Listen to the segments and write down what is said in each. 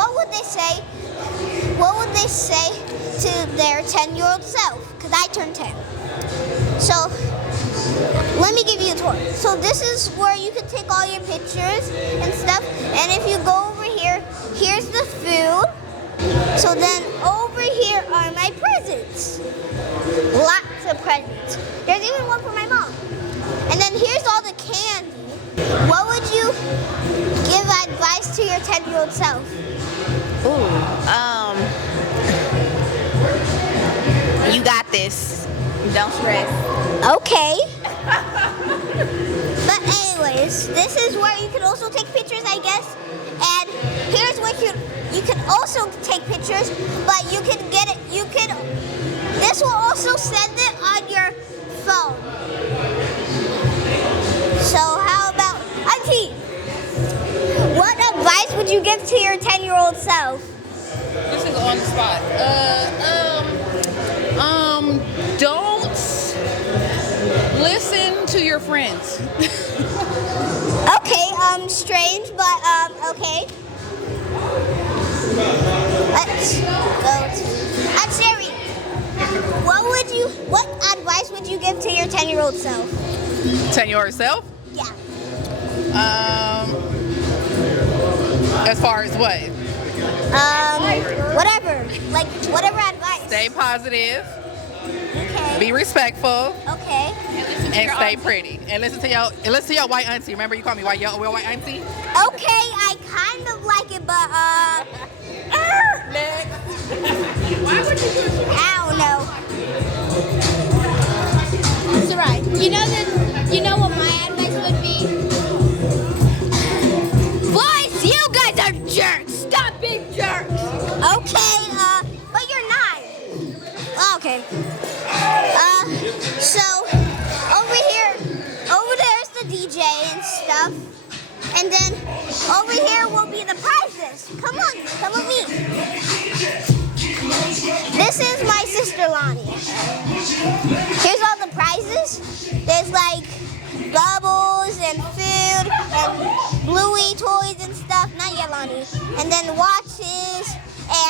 what would they say? What would they say to their 10-year-old self? Because I turned 10. So let me give you a tour. So this is where you can take all your pictures and stuff. And if you go over here, here's the food. So then over here are my presents. Lots of presents. There's even one for my mom. And then here's all the candy. What would you give advice to your 10-year-old self? You got this. Don't stress. Okay. But anyways, this is where you can also take pictures, I guess. And here's what you can also take pictures, but you can get it. This will also send it on your phone. So how about Auntie? What advice would you give to your 10-year-old self? This is on the spot. Don't listen to your friends. Okay, strange, but okay. Let's go to Siri. What advice would you give to your 10-year-old self? 10-year-old self? Yeah. As far as what? Whatever. Like whatever advice. Stay positive. Okay. Be respectful. Okay. And stay pretty. And listen to your white auntie. Remember you call me white auntie? Okay, I kind of like it, but Next. Why would you do it? I don't know. It's alright. You know what my advice would be? Boys, you guys are jerks. Stop being jerks. Okay, but you're not. Okay. So over there's the DJ and stuff. And then over here will be the prizes. Come with me. This is my sister Lonnie. Here's all the prizes. There's like bubbles and food and Bluey toys and stuff. Not yet, Lonnie. And then watches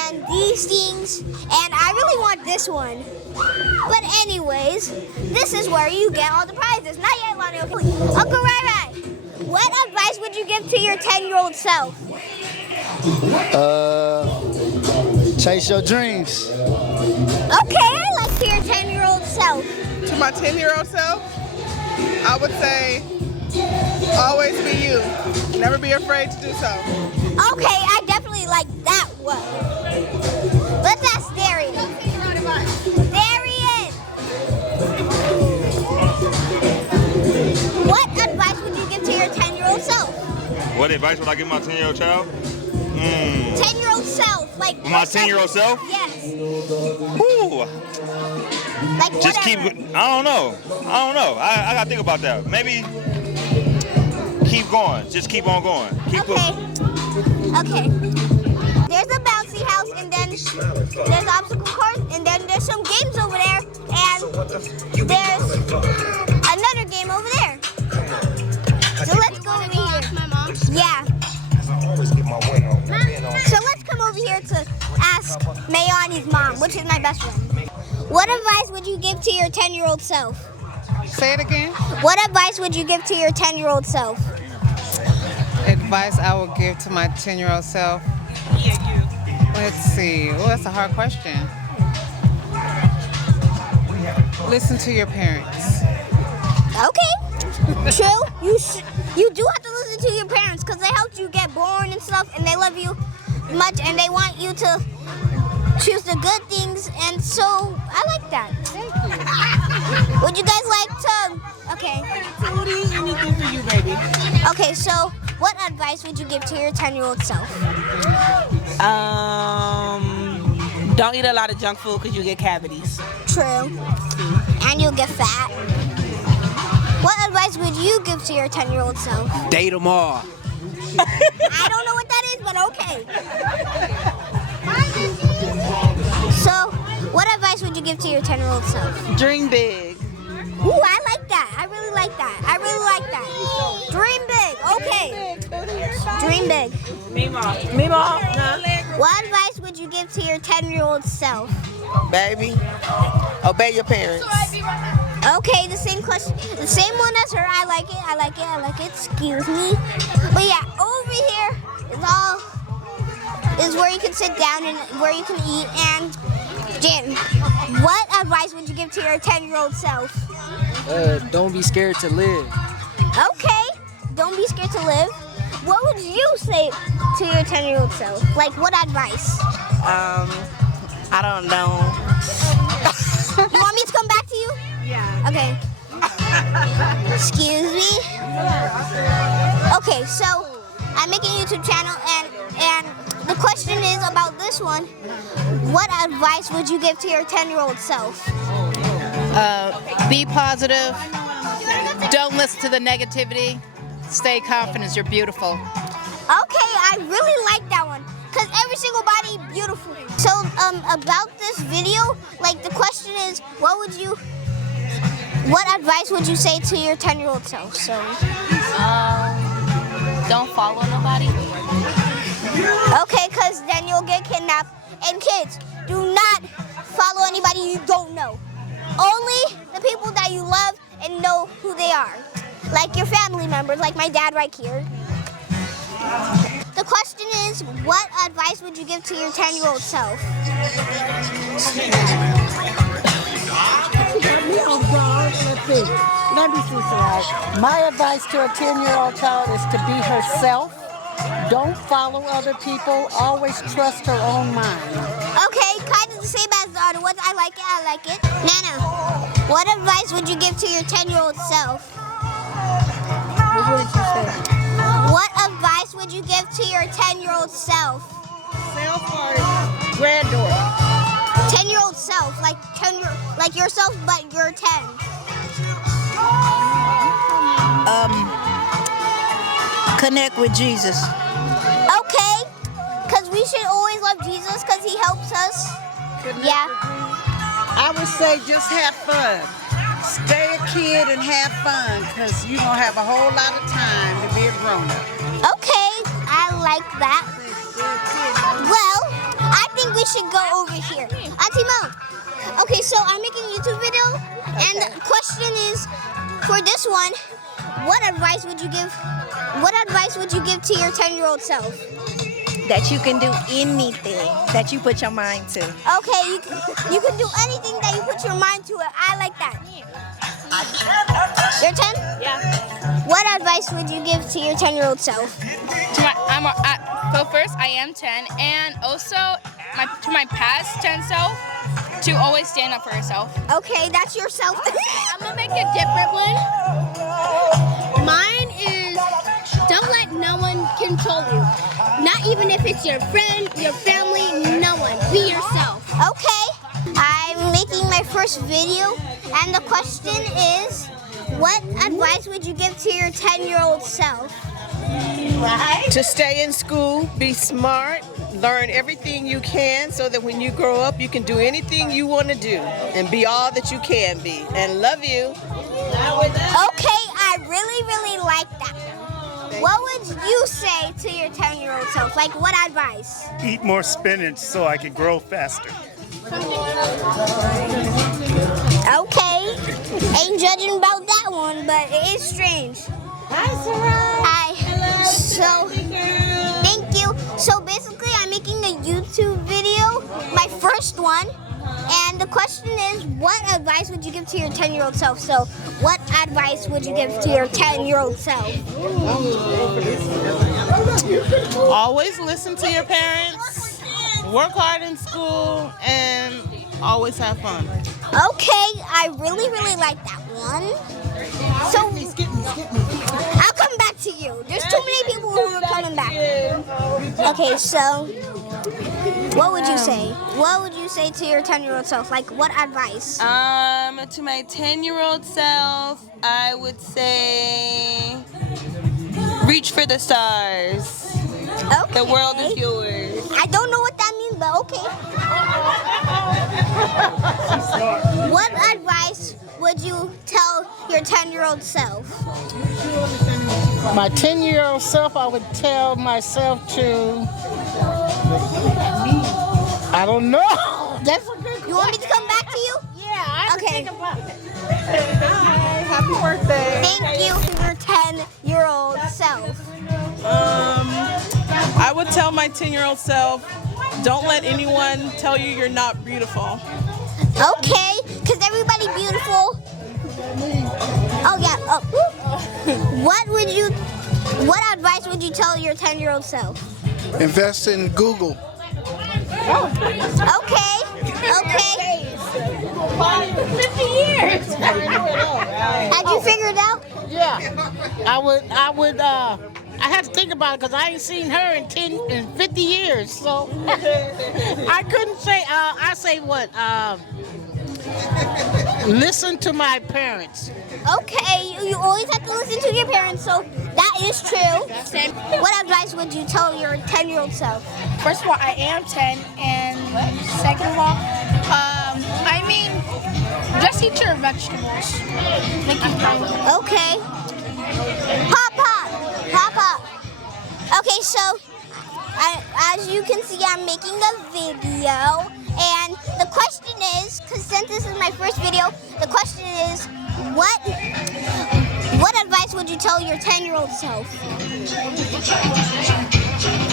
and these things. And I really want this one. But anyways, this is where you get all the prizes. Not yet, Lonnie. Uncle Rai, what advice would you give to your 10-year-old self? Chase your dreams. Okay, I like to your 10-year-old self. To my 10-year-old self, I would say, always be you. Never be afraid to do so. Okay, I definitely like that one. Let's ask Darian. Darian! What advice would you give to your 10-year-old self? What advice would I give my 10-year-old child? 10-year-old self, like My 10-year-old self? Yes. Ooh. Like Just whatever. I don't know. I gotta think about that. Maybe keep going. Just keep on going. Okay. There's a bouncy house, and then there's obstacle course, and then there's some games over there, and there's another game over there. So let's go over here. My mom. Yeah. So let's come over here to ask Mayani's mom, which is my best friend. What advice would you give to your 10-year-old self? Say it again. What advice would you give to your 10-year-old self? Advice I would give to my 10-year-old self. Let's see. Oh, that's a hard question. Listen to your parents. Okay. True. You do have to listen to your parents because they helped you get born and stuff, and they love you much, and they want you to choose the good things, and so I like that. Thank you. Would you guys like to? Okay. Anything for you, baby. Okay. So, what advice would you give to your 10-year-old self? Don't eat a lot of junk food because you get cavities. True. And you'll get fat. What advice would you give to your 10-year-old self? Date them all. I don't know what that is, but okay. So, what advice would you give to your 10-year-old self? Dream big. Ooh, I like that. I really like that. Dream big. Okay. Dream big. Me mom. Huh? What advice would you give to your 10-year-old self? Baby, obey your parents. Okay, the same question, the same one as her. I like it. Excuse me. But yeah, over here is where you can sit down and where you can eat. And Jen, what advice would you give to your 10-year-old self? Don't be scared to live. Okay, don't be scared to live. What would you say to your 10-year-old self? Like, what advice? I don't know. You want me to come back to you? Yeah. Okay. Excuse me. Okay, so I'm making a YouTube channel, and the question is about this one. What advice would you give to your 10-year-old self? Be positive. Don't listen to the negativity. Stay confident. You're beautiful. Okay, I really like that one, because every single body beautiful. So about this video, like the question is, what advice would you say to your 10-year-old self? So Don't follow nobody. okay, because then you'll get kidnapped. And kids, do not follow anybody you don't know. Only the people that you love and know who they are. Like your family members, like my dad right here. The question is, what advice would you give to your 10-year-old self? My advice to a 10-year-old child is to be herself. Don't follow other people. Always trust her own mind. Okay, kind of the same as the other ones. I like it. Nana, what advice would you give to your 10-year-old self? What would you say? What advice would you give to your 10-year-old self? Self or granddaughter? 10-year-old self, like yourself, but you're 10. Connect with Jesus. Okay, because we should always love Jesus because he helps us. Yeah. I would say just have fun. Stay a kid and have fun, because you're going to have a whole lot of time to be a grown-up. Okay, I like that. Well, I think we should go over here. Auntie Mo. Okay, so I'm making a YouTube video, and the question is, for this one, what advice would you give to your 10-year-old self? That you can do anything that you put your mind to. Okay, you can do anything that you put your mind to it. I like that. You're 10? Yeah. What advice would you give to your 10-year-old self? So first, I am 10, and also to my past 10 self, to always stand up for yourself. Okay, that's yourself. I'm gonna make a different one. Mine is, don't let no one control you. Not even if it's your friend, your family, no one. Be yourself. Okay, I'm making my first video, and the question is, what advice would you give to your 10-year-old self? To stay in school, be smart, learn everything you can so that when you grow up, you can do anything you want to do and be all that you can be. And love you. Okay, I really like that. What would you say to your 10-year-old self? Like, what advice? Eat more spinach so I can grow faster. Okay, ain't judging about that one, but it is strange. Hi, Sarah. So, thank you. So basically, I'm making a YouTube video, my first one, and the question is, what advice would you give to your 10-year-old self? So, what advice would you give to your 10-year-old self? Always listen to your parents. Work hard in school and always have fun. Okay, I really like that one. So, I'll come back to you. There's too many people who are coming back. Okay, so, what would you say? What would you say to your 10-year-old self? Like, what advice? To my 10-year-old self, I would say, reach for the stars. Okay. The world is yours. I don't know what that means, but okay. What advice would you tell your 10-year-old self? My 10-year-old self, I would tell myself to I don't know. That's a good question. You want me to come back to you? Yeah, I have to Okay. think about it. Hi, happy birthday. Thank you for your 10-year-old self. I would tell my 10-year-old self, don't let anyone tell you you're not beautiful. Okay, because everybody beautiful. Oh, yeah. Oh. What advice would you tell your 10-year-old self? Invest in Google. Okay. 50 years. Had you figured out? Yeah. I had to think about it because I ain't seen her in 50 years. So I couldn't say, I say what? Listen to my parents. Okay, you always have to listen to your parents, so that is true. What advice would you tell your 10-year-old self? First of all, I am 10, and second of all, just eat your vegetables. Make you proud. Okay. Pop. Okay, so as you can see, I'm making a video, and the question is, because since this is my first video, the question is, what advice would you tell your 10-year-old self?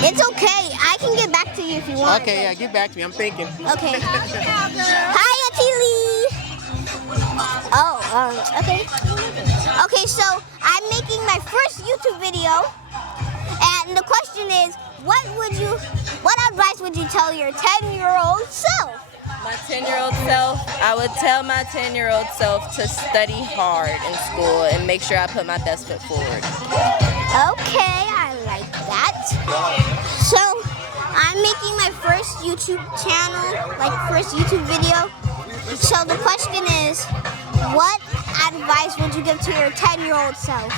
It's okay. I can get back to you if you want. Okay, yeah, get back to me. I'm thinking. Okay. Hi, Auntie Lee. Okay. Okay, so I'm making my first YouTube video, and the question is, what advice would you tell your 10-year-old self? My 10-year-old self, I would tell my 10-year-old self to study hard in school and make sure I put my best foot forward. Okay, I like that. So, I'm making my first YouTube channel, first YouTube video. So the question is, what advice would you give to your 10-year-old self?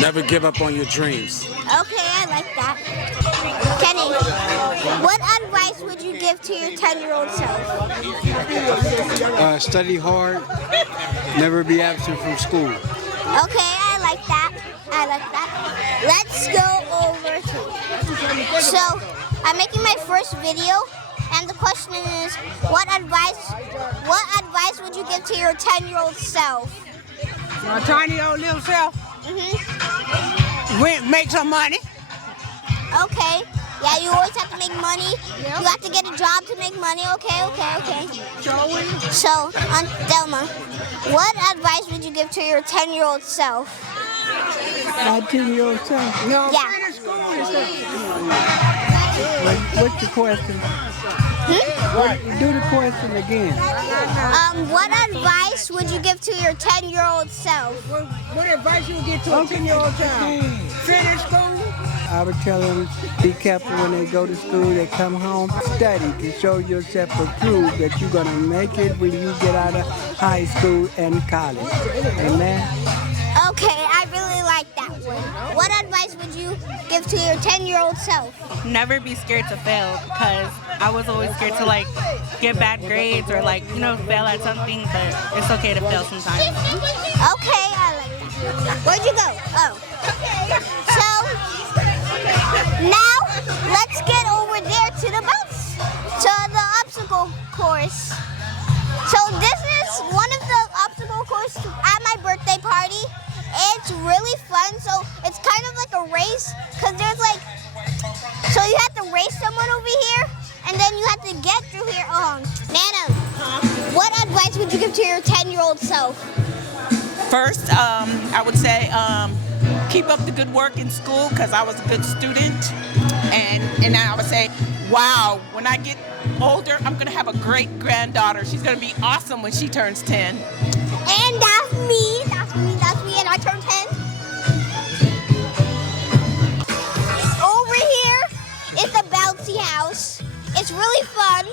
Never give up on your dreams. Okay, I like that. Kenny, what advice would you give to your 10-year-old self? Study hard. Never be absent from school. Okay, I like that. Let's go over to. So, I'm making my first video, and the question is, what advice would you give to your 10-year-old self? My tiny old little self? Make some money. Okay. Yeah, you always have to make money. Yep. You have to get a job to make money. Okay. So, Aunt Delma, what advice would you give to your 10-year-old self? My 10-year-old self? No, yeah. Finish school and stuff. What's the question? Do the question again. What advice would you give to your 10-year-old self? What advice you would give to a 10-year-old child? Finish school? I would tell them, be careful when they go to school, they come home, study to show yourself to prove that you're going to make it when you get out of high school and college. Amen? Okay, I really like that one. What advice would you give to your 10-year-old self? Never be scared to fail, because I was always scared to get bad grades or fail at something, but it's okay to fail sometimes. Okay, I like that. Where'd you go? Oh. So, now let's get over there to the obstacle course. So this is one of the obstacle courses at my birthday party. It's really fun, so it's kind of like a race, because there's so you have to race someone over here, and then you have to get through here. Nana, what advice would you give to your 10-year-old self? First, I would say keep up the good work in school, because I was a good student. And then I would say, wow, when I get older, I'm going to have a great granddaughter. She's going to be awesome when she turns 10. And that's me, and I turn 10. Over here is the bouncy house. It's really fun.